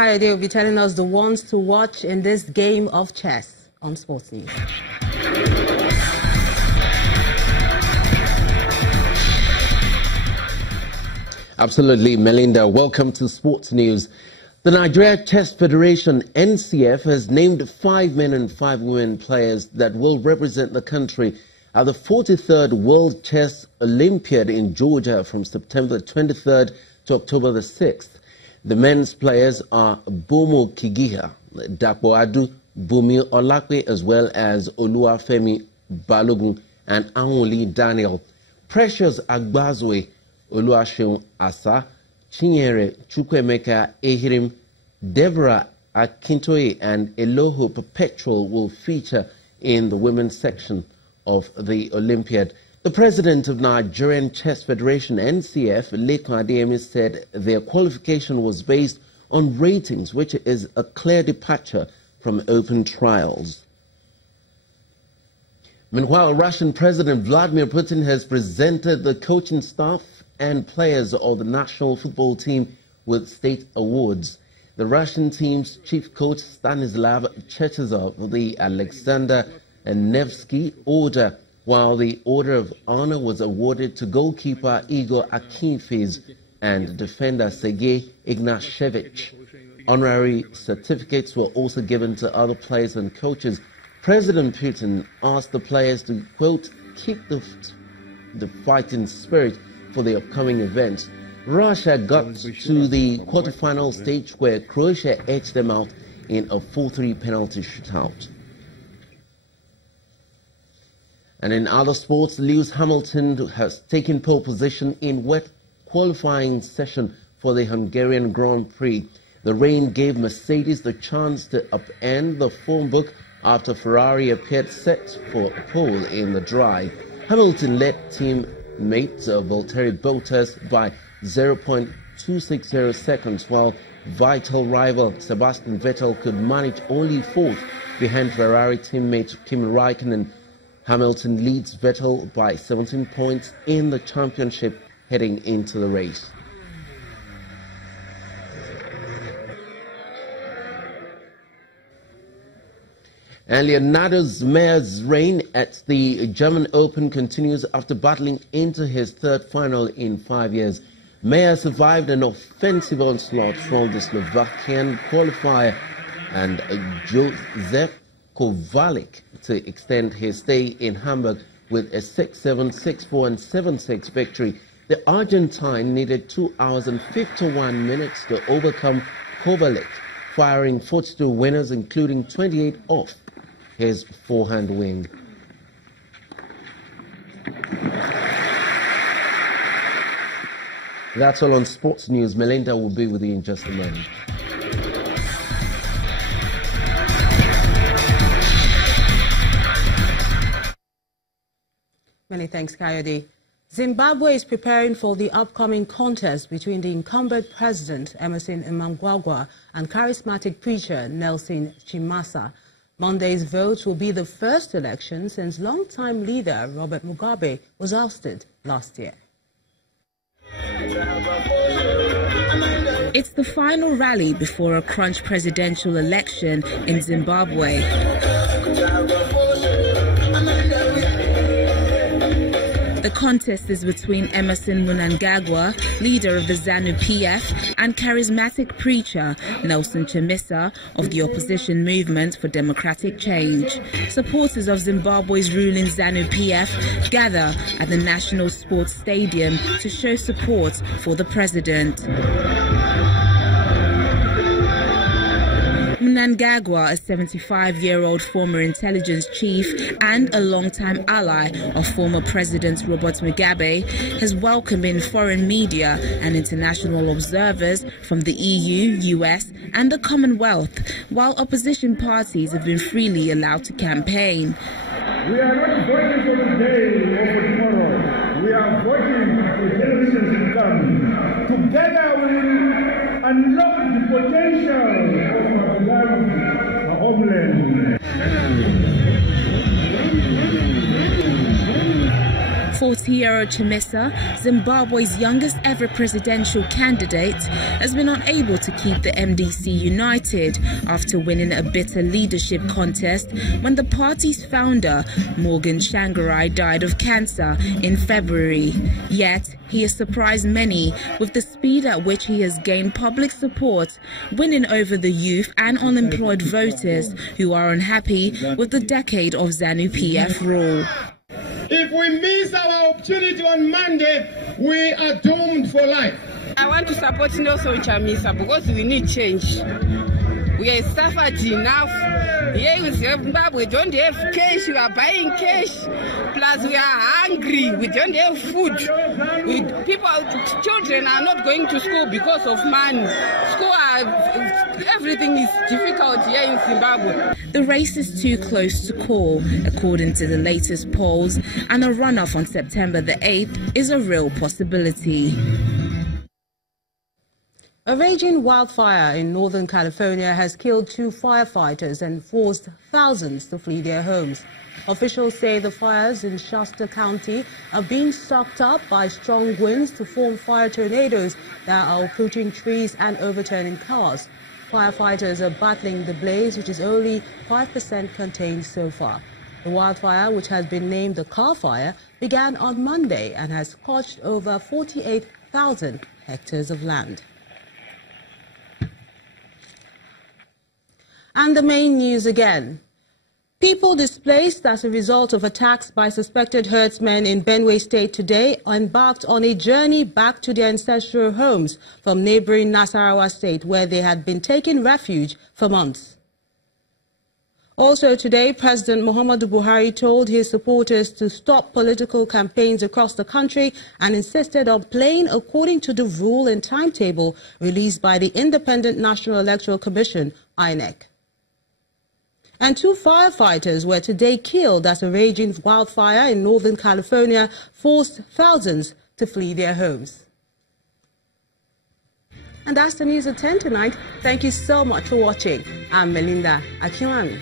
Kayode will be telling us the ones to watch in this game of chess on Sports News. Absolutely, Melinda. Welcome to Sports News. The Nigeria Chess Federation, NCF, has named 5 men and 5 women players that will represent the country at the 43rd World Chess Olympiad in Georgia from September 23rd to October the 6th. The men's players are Bomo Kigiha, Dapo Adu, Bumi Olakwe, as well as Oluwafemi Balogun and Anwuli Daniel. Precious Agbazwe, Oluwaseun Asa, Chinyere Chukwemeka Ehirim, Deborah Akintoye and Eloho Perpetual will feature in the women's section of the Olympiad. The president of Nigerian Chess Federation, NCF, Lekan Adeyemi, said their qualification was based on ratings, which is a clear departure from open trials. Meanwhile, Russian President Vladimir Putin has presented the coaching staff and players of the national football team with state awards. The Russian team's chief coach, Stanislav Cherchesov, the Alexander Nevsky Order, while the Order of Honor was awarded to goalkeeper Igor Akinfeev and defender Sergei Ignashevich. Honorary certificates were also given to other players and coaches. President Putin asked the players to, quote, keep the fighting spirit for the upcoming events. Russia got to the quarterfinal stage where Croatia edged them out in a 4-3 penalty shootout. And in other sports, Lewis Hamilton has taken pole position in wet qualifying session for the Hungarian Grand Prix. The rain gave Mercedes the chance to upend the form book after Ferrari appeared set for pole in the dry. Hamilton led teammate Valtteri Bottas by 0.260 seconds, while vital rival Sebastian Vettel could manage only 4th behind Ferrari teammate Kimi Raikkonen. Hamilton leads Vettel by 17 points in the championship heading into the race. And Leonardo Zmeyer's reign at the German Open continues after battling into his 3rd final in 5 years. Meyer survived an offensive onslaught from the Slovakian qualifier and Josef Kovalik to extend his stay in Hamburg with a 6-7, 6-4 and 7-6 victory. The Argentine needed 2 hours and 51 minutes to overcome Kovalik, firing 42 winners, including 28 off his forehand wing. That's all on Sports News. Melinda will be with you in just a moment. Many thanks, Kayode. Zimbabwe is preparing for the upcoming contest between the incumbent president, Emmerson Mnangagwa, and charismatic preacher, Nelson Chamisa. Monday's vote will be the first election since longtime leader Robert Mugabe was ousted last year. It's the final rally before a crunch presidential election in Zimbabwe. The contest is between Emmerson Mnangagwa, leader of the ZANU-PF, and charismatic preacher Nelson Chamisa of the opposition movement for democratic change. Supporters of Zimbabwe's ruling ZANU-PF gather at the National Sports Stadium to show support for the president. Mnangagwa, a 75-year-old former intelligence chief and a longtime ally of former President Robert Mugabe, has welcomed in foreign media and international observers from the EU, US and the Commonwealth, while opposition parties have been freely allowed to campaign. We are not voting for today or for tomorrow. We are voting for generations to come. Together we will unlock the potential of our beloved homeland. For 44-year-old Chamisa, Zimbabwe's youngest ever presidential candidate, has been unable to keep the MDC united after winning a bitter leadership contest when the party's founder, Morgan Tsvangirai, died of cancer in February. Yet, he has surprised many with the speed at which he has gained public support, winning over the youth and unemployed voters who are unhappy with the decade of ZANU-PF rule. If we miss our opportunity on Monday, we are doomed for life. I want to support Nelson Chamisa because we need change. We have suffered enough. Here in Zimbabwe, we don't have cash. We are buying cash. Plus, we are hungry. We don't have food. Children are not going to school because of money. Everything is difficult here in Zimbabwe. The race is too close to call, according to the latest polls, and a runoff on September the 8th is a real possibility. A raging wildfire in Northern California has killed 2 firefighters and forced thousands to flee their homes. Officials say the fires in Shasta County are being sucked up by strong winds to form fire tornadoes that are uprooting trees and overturning cars. Firefighters are battling the blaze, which is only 5% contained so far. The wildfire, which has been named the Car Fire, began on Monday and has scorched over 48,000 hectares of land. And the main news again. People displaced as a result of attacks by suspected herdsmen in Benue State today embarked on a journey back to their ancestral homes from neighboring Nasarawa State, where they had been taking refuge for months. Also today, President Muhammadu Buhari told his supporters to stop political campaigns across the country and insisted on playing according to the rule and timetable released by the Independent National Electoral Commission, INEC. And 2 firefighters were today killed as a raging wildfire in Northern California forced thousands to flee their homes. And that's the news at 10 tonight. Thank you so much for watching. I'm Melinda Akinwami.